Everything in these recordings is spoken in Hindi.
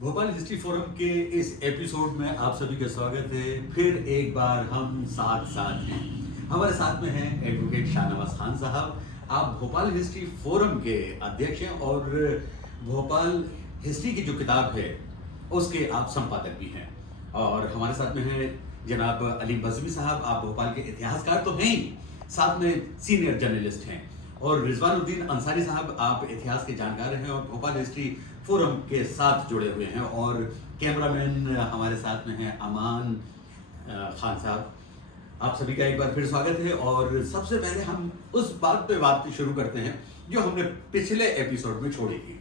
भोपाल हिस्ट्री फोरम के इस एपिसोड में आप सभी का स्वागत है। फिर एक बार हम साथ हैं। हमारे साथ में हैं एडवोकेट शाहनवाज खान साहब। आप भोपाल हिस्ट्री फोरम के अध्यक्ष हैं और भोपाल हिस्ट्री की जो किताब है उसके आप संपादक भी हैं। और हमारे साथ में हैं जनाब अली बज़मी साहब। आप भोपाल के इतिहासकार तो हैं ही, साथ में सीनियर जर्नलिस्ट हैं। और रिजवानुद्दीन अंसारी साहब, आप इतिहास के जानकार हैं और भोपाल हिस्ट्री फोरम के साथ जुड़े हुए हैं। और कैमरामैन हमारे साथ में हैं अमान खान साहब। आप सभी का एक बार फिर स्वागत है। और सबसे पहले हम उस बात पे बात शुरू करते हैं जो हमने पिछले एपिसोड में छोड़ी थी।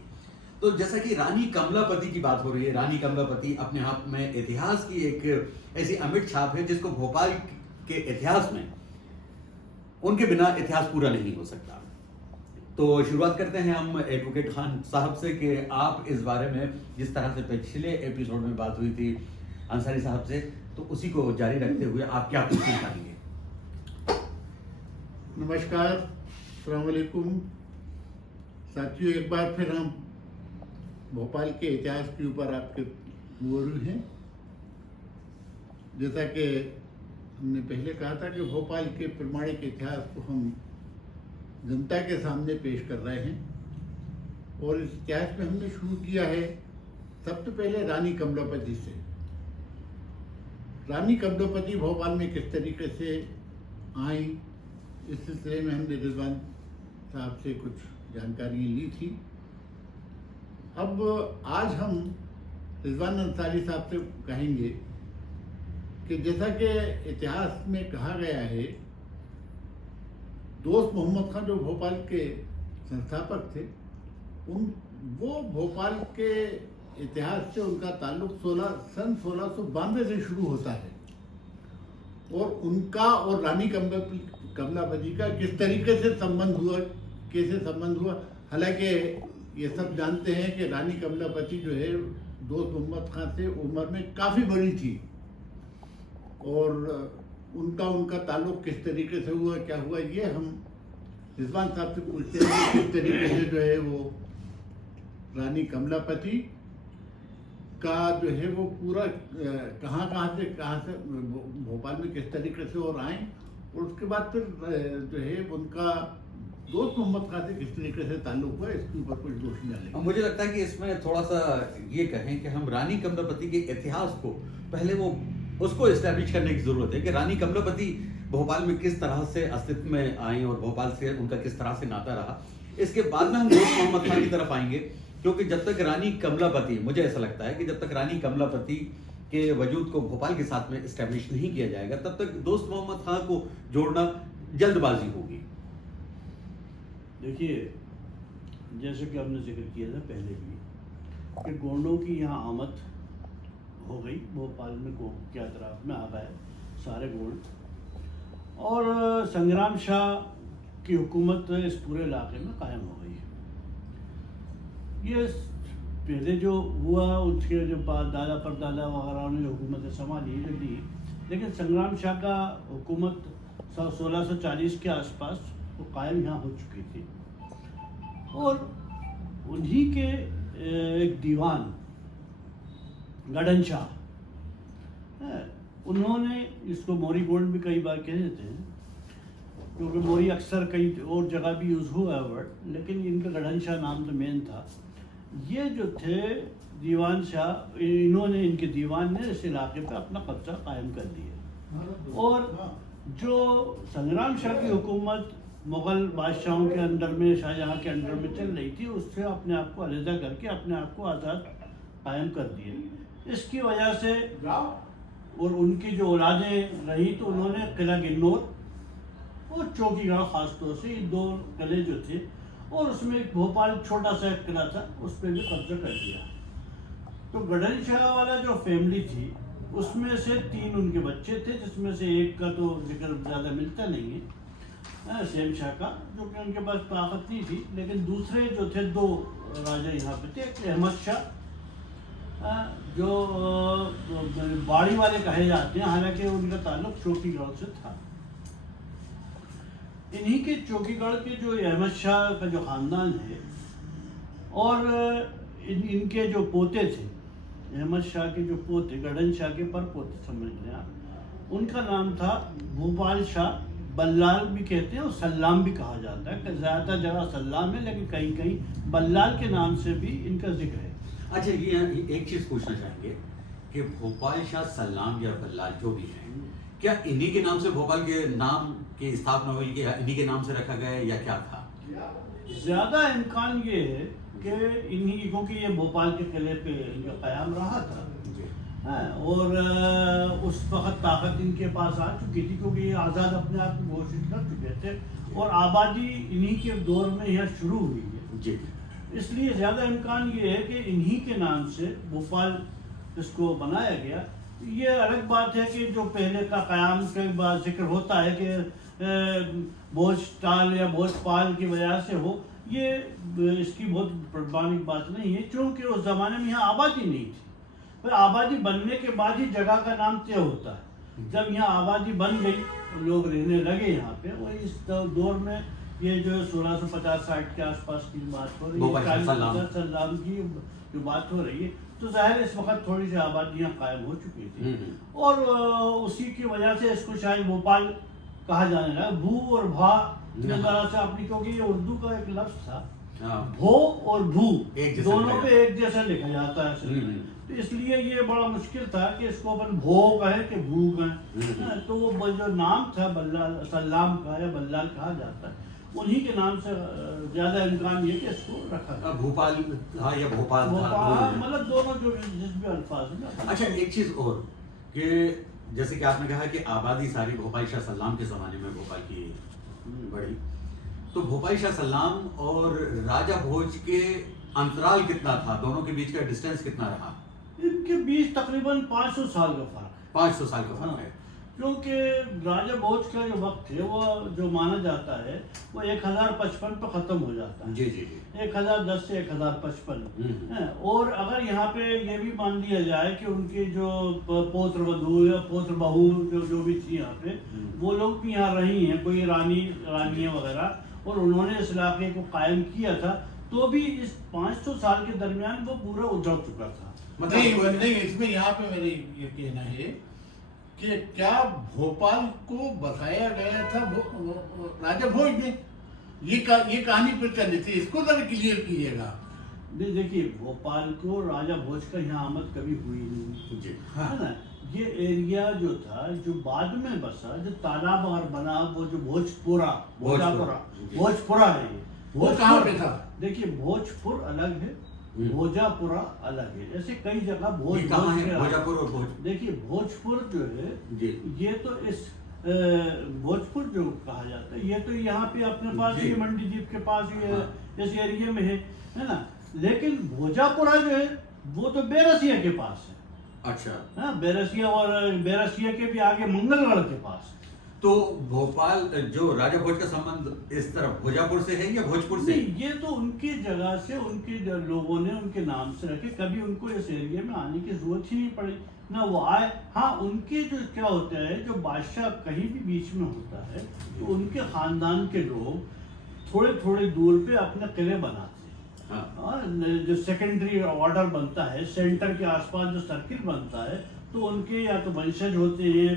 तो जैसा कि रानी कमलापति की बात हो रही है, रानी कमलापति अपने आप में इतिहास की एक ऐसी अमिट छाप है जिसको भोपाल के इतिहास में उनके बिना इतिहास पूरा नहीं हो सकता। तो शुरुआत करते हैं हम एडवोकेट खान साहब से कि आप इस बारे में जिस तरह से पिछले एपिसोड में बात हुई थी अंसारी साहब से, तो उसी को जारी रखते हुए आप क्या कुछ चाहेंगे? नमस्कार, अस्सलाम वालेकुम साथियों। एक बार फिर हम भोपाल के इतिहास के ऊपर आपके रूबरू हैं। जैसा कि हमने पहले कहा था कि भोपाल के प्रमाणिक इतिहास को हम जनता के सामने पेश कर रहे हैं। और इस इतिहास में हमने शुरू किया है सबसे पहले रानी कमलापति से। रानी कमलापति भोपाल में किस तरीके से आई, इस सिलसिले में हमने रिजवान साहब से कुछ जानकारियाँ ली थी। अब आज हम रिजवान अंसारी साहब से कहेंगे कि जैसा कि इतिहास में कहा गया है, दोस्त मोहम्मद खान जो भोपाल के संस्थापक थे, वो भोपाल के इतिहास से उनका ताल्लुक सन 1692 से शुरू होता है। और उनका और रानी कमलापति का किस तरीके से संबंध हुआ, कैसे संबंध हुआ। हालांकि ये सब जानते हैं कि रानी कमलापति जो है दोस्त मोहम्मद खान से उम्र में काफ़ी बड़ी थी। और उनका ताल्लुक किस तरीके से हुआ, क्या हुआ, ये हम रिजवान साहब से पूछते हैं कि किस तरीके से जो है वो रानी कमलापति का जो है वो पूरा कहाँ से भोपाल में किस तरीके से और आए। और उसके बाद फिर जो है उनका दोस्त मोहम्मद खान से किस तरीके से ताल्लुक हुआ, इसके ऊपर कुछ रोशनी डालेंगे। मुझे लगता है कि इसमें थोड़ा सा ये कहें कि हम रानी कमलापति के इतिहास को पहले उसको एस्टैब्लिश करने की जरूरत है कि रानी कमलापति भोपाल में किस तरह से अस्तित्व में आई और भोपाल से उनका किस तरह से नाता रहा। इसके बाद में हम दोस्त मोहम्मद खान की तरफ आएंगे, क्योंकि जब तक रानी कमलापति, मुझे ऐसा लगता है कि जब तक रानी कमलापति के वजूद को भोपाल के साथ में एस्टैब्लिश नहीं किया जाएगा तब तक दोस्त मोहम्मद खान को जोड़ना जल्दबाजी होगी। देखिए, जैसे कि आपने जिक्र किया था पहले भी कि गोंडों की यहाँ आमद हो गई भोपाल में, के अतराफ में आ गए सारे गोंड। और संग्राम शाह की हुकूमत इस पूरे इलाके में कायम हो गई। ये पहले जो हुआ उसके जो बाद दादा परदादा वगैरह ने हुकूमत संभाली ली, लेकिन संग्राम शाह का हुकूमत 1640 के आसपास वो कायम यहाँ हो चुकी थी। और उन्हीं के एक दीवान गढ़न शाह, उन्होंने इसको मोरी गोंड भी कई बार कह देते हैं, क्योंकि मोरी अक्सर कई और जगह भी यूज़ हुआ है वर्ड, लेकिन इनका गढ़न शाह नाम तो मेन था। ये जो थे दीवान शाह, इन्होंने, इनके दीवान ने इस इलाके पे अपना कब्जा कायम कर लिया। और जो संग्राम शाह की हुकूमत मुग़ल बादशाहों के अंडर में, शाहजहाँ के अंडर में चल रही थी, उससे अपने आप को अलहदा करके अपने आप को आज़ाद कायम कर दिए। इसकी वजह से और उनकी जो औलादें रही तो उन्होंने किला गिन्नौर और चौकीगढ़ ख़ास तौर से ये दो किले जो थे, और उसमें एक भोपाल छोटा सा एक किला था, उस पर भी कब्जा कर दिया। तो गढ़न शाह वाला जो फैमिली थी उसमें से 3 उनके बच्चे थे, जिसमें से एक का तो जिक्र ज़्यादा मिलता नहीं है, सेम शाह का, जो कि उनके पास ताकत नहीं थी। लेकिन दूसरे जो थे 2 राजा यहाँ पे थे, एक अहमद शाह जो बाड़ी वाले कहे जाते हैं, हालांकि उनका ताल्लुक चौकीगढ़ से था। इन्हीं के चौकीगढ़ के जो अहमद शाह का जो ख़ानदान है और इनके जो पोते थे अहमद शाह के जो पोते, गढ़न शाह के पर पोते समझ लें आप, उनका नाम था भूपाल शाह। बल्लाल भी कहते हैं और सल्लाम भी कहा जाता है। ज़्यादा जगह सल्लाम है, लेकिन कहीं कहीं बल्लाल के नाम से भी इनका जिक्र है। अच्छा, ये एक चीज पूछना चाहेंगे कि भोपाल शाह सल्लाम या बल्लाल जो भी है, क्या इन्हीं के नाम से भोपाल के नाम की स्थापना हुई, कि इन्हीं के नाम से रखा गया है या क्या था? ज़्यादा इम्कान ये है कि इन्हीं, क्योंकि ये भोपाल के किले पे इनका क़याम रहा था। हाँ, और उस वक्त ताकत इनके पास आ चुकी थी, क्योंकि ये आज़ाद अपने आप को घोषित कर चुके थे और आबादी इन्हीं के दौर में यहाँ शुरू हुई है जी। इसलिए ज़्यादा इम्कान ये है कि इन्हीं के नाम से भोपाल इसको बनाया गया। ये अलग बात है कि जो पहले का क़याम के बाद जिक्र होता है कि भोजताल या भोजपाल की वजह से हो, ये इसकी बहुत प्रमाणिक बात नहीं है, क्योंकि उस ज़माने में यहाँ आबादी नहीं थी। पर आबादी बनने के बाद ही जगह का नाम तय होता है। जब यहाँ आबादी बन गई, लोग रहने लगे यहाँ पे, और इस दौर में ये जो 1650-60 के आसपास की बात हो रही है, सल्लाम की जो बात हो रही है, तो जाहिर इस वक्त थोड़ी सी आबादी यहाँ कायम हो चुकी थी और उसी की वजह से इसको शायद भोपाल कहा जाने लगा। भू और भा तरह से अपनी, क्योंकि ये उर्दू का एक लफ्ज था, भो और भू दोनों पे एक जैसा लिखा जाता है, तो इसलिए ये बड़ा मुश्किल था कि इसको अपन भो कहें कि भू कहें। तो वो जो नाम था बल्लाल, सल्लाम का या बल्लाल कहा जाता है, उन्हीं के नाम से ज्यादा इम्कान ये कि इसको रखा गया। भोपाल था या भोपाल था, मतलब दोनों जो जिस भी अल्फाज है। अच्छा, एक चीज और कि जैसे कि आपने कहा कि आबादी सारी भोपाल शाह सल्लाम के जमाने में भोपाल की बढ़ी, तो भोपाल शाह सल्लाम और राजा भोज के अंतराल कितना था, दोनों के बीच का डिस्टेंस कितना रहा? इनके बीच तकरीबन 500 साल का फर्क है। 500 साल का फर्क है, क्योंकि राजा भोज का जो वक्त है वो जो माना जाता है वो 1055 पर ख़त्म हो जाता है। जी जी जी, 1010 से 1055। और अगर यहाँ पे ये भी मान लिया जाए कि उनके जो पौत्र वधू या पौत्र बहू जो भी थी यहाँ पे, वो लोग भी यहाँ रही हैं, कोई रानियाँ वगैरह, और उन्होंने इस इलाके को कायम किया था, तो भी इस 500 साल के दरमियान वो पूरा उजड़ चुका था। नहीं, इसमें यहाँ पे मेरे ये कहना है कि क्या भोपाल को बसाया गया था राजा भोज ने? ये कहानी प्रचलित है, इसको जरा क्लियर कीजिएगा। देखिए, भोपाल को राजा भोज का यहाँ आमद कभी हुई नहीं जी, है ना। ये एरिया जो था, जो बाद में बसा, जो तालाब और बना, वो जो भोजपुरा है, ये वो कहाँ पे था? देखिए, भोजपुर अलग है, भोजापुरा अलग है। ऐसे कई जगह भोजपुर और भोज। देखिए, भोजपुर जो है जी, ये तो इस भोजपुर जो कहा जाता है, ये तो यहाँ पे अपने पास ये मंडी द्वीप के पास ये इस एरिया में है ना। लेकिन भोजापुरा जो है वो तो बेरसिया के पास है। अच्छा, हाँ, बेरसिया के भी आगे मंगलगढ़ के पास। तो भोपाल जो राजा भोज का संबंध इस तरफ भोजापुर से है या भोजपुर से? नहीं, ये तो उनकी जगह से उनके लोगों ने उनके नाम से रखे, कभी उनको इस एरिया में आने की जरूरत ही नहीं पड़ी, ना वो आए। हाँ, उनके जो क्या होता है, जो बादशाह कहीं भी बीच में होता है, तो उनके खानदान के लोग थोड़े थोड़े दूर पे अपने किले बनाते हैं। हाँ, जो सेकेंडरी ऑर्डर बनता है, सेंटर के आसपास जो सर्किल बनता है, तो उनके या तो वंशज होते हैं,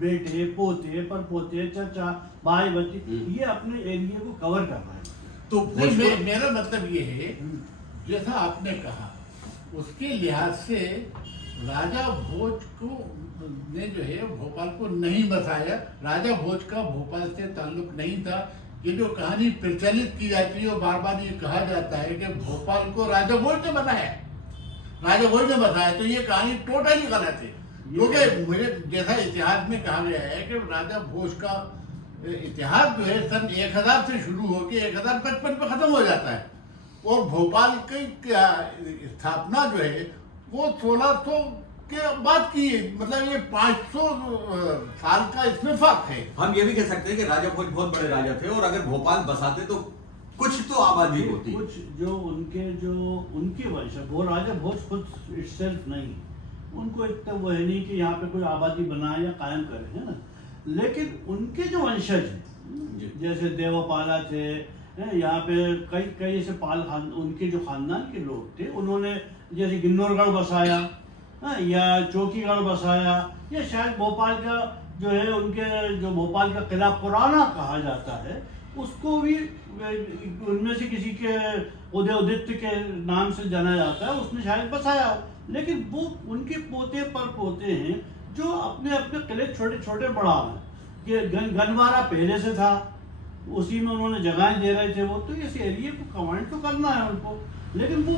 बेटे, पोते, परपोते, चाचा, भाई, बच्चे, ये अपने एरिया को कवर कर रहे हैं। तो मेरा मतलब ये है, जैसा आपने कहा, उसके लिहाज से राजा भोज को ने जो है भोपाल को नहीं बसाया। राजा भोज का भोपाल से ताल्लुक नहीं था। ये जो कहानी प्रचलित की जाती है, बार बार ये कहा जाता है कि भोपाल को राजा भोज ने बनाया, राजा भोज ने बताया, तो ये कहानी टोटली गलत है। क्योंकि मुझे जैसा इतिहास में कहा गया है कि राजा भोज का इतिहास जो है सन 1000 से शुरू होकर 1055 पे खत्म हो जाता है, और भोपाल की स्थापना जो है वो 1600 के बाद की, मतलब ये 500 साल का इसमें फर्क है। हम ये भी कह सकते हैं कि राजा भोज बहुत बड़े राजा थे, और अगर भोपाल बसाते तो कुछ तो आबादी होती। कुछ जो उनके वंश, वो राजा भोज खुद इटसेल्फ नहीं, उनको इतना वो है नहीं कि यहाँ पे कोई आबादी बनाए या कायम करे, है ना। लेकिन उनके जो वंशज हैं, जैसे देवपाला थे यहाँ पे कई कई ऐसे पाल खान उनके जो खानदान के लोग थे, उन्होंने जैसे गिन्नौरगढ़ बसाया, या चौकीगढ़ बसाया, या शायद भोपाल का जो है उनके जो भोपाल का किला पुराना कहा जाता है उसको भी उनमें से किसी के उदयदित्य के नाम से जाना जाता है, उसने शायद बसाया। लेकिन वो उनके पोते पर पोते हैं जो अपने अपने किले छोटे छोटे बढ़ा हैं। कि गनवारा पहले से था, उसी में उन्होंने जगहें दे रहे थे वो, तो इस एरिया को कमांड तो करना है उनको, लेकिन वो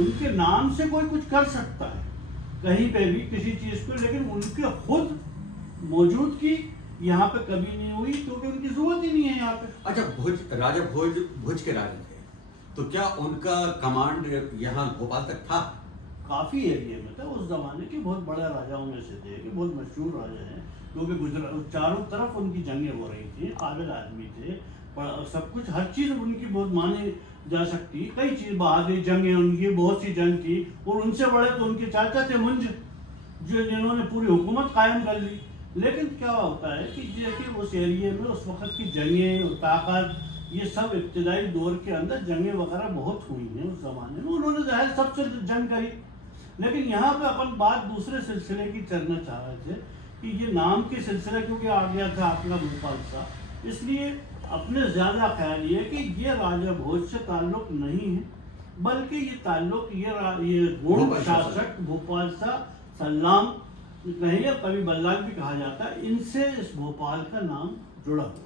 उनके नाम से कोई कुछ कर सकता है कहीं पे भी किसी चीज़ को, लेकिन उनके खुद मौजूदगी यहाँ पे कभी नहीं हुई क्योंकि उनकी जरूरत ही नहीं है यहाँ पे। अच्छा, राजा भोज के राजा थे, तो क्या उनका कमांड यहाँ भोपाल तक था? काफ़ी एरिया में था, उस जमाने के बहुत बड़े राजाओं में से थे कि बहुत मशहूर राजा हैं, क्योंकि गुजरात चारों तरफ उनकी जंगें हो रही थी, काबिल आदमी थे, सब कुछ हर चीज़ उनकी बहुत मानी जा सकती, कई चीज़ बहादुरी जंगें उनकी बहुत सी जंग थी, और उनसे बड़े तो उनके चाचा थे मुंज, जिन्होंने पूरी हुकूमत कायम कर ली। लेकिन क्या होता है कि देखिए उस एरिया में उस वक्त की जंगें, ताकत, ये सब इब्तदाई दौर के अंदर जंगें वगैरह बहुत हुई हैं उस जमाने में, उन्होंने जाहिर सबसे जंग करी। लेकिन यहाँ पे अपन बात दूसरे सिलसिले की करना चाह रहे थे कि ये नाम के सिलसिले क्योंकि आ गया था आपका भोपाल सा, इसलिए अपने ज़्यादा ख्याल ये कि ये राजा भोज से ताल्लुक नहीं है, बल्कि ये ताल्लुक ये गोंड शासक भोपाल सा सल्लाम कहीं या कभी बल्लाल भी कहा जाता है, इनसे इस भोपाल का नाम जुड़ा हुआ।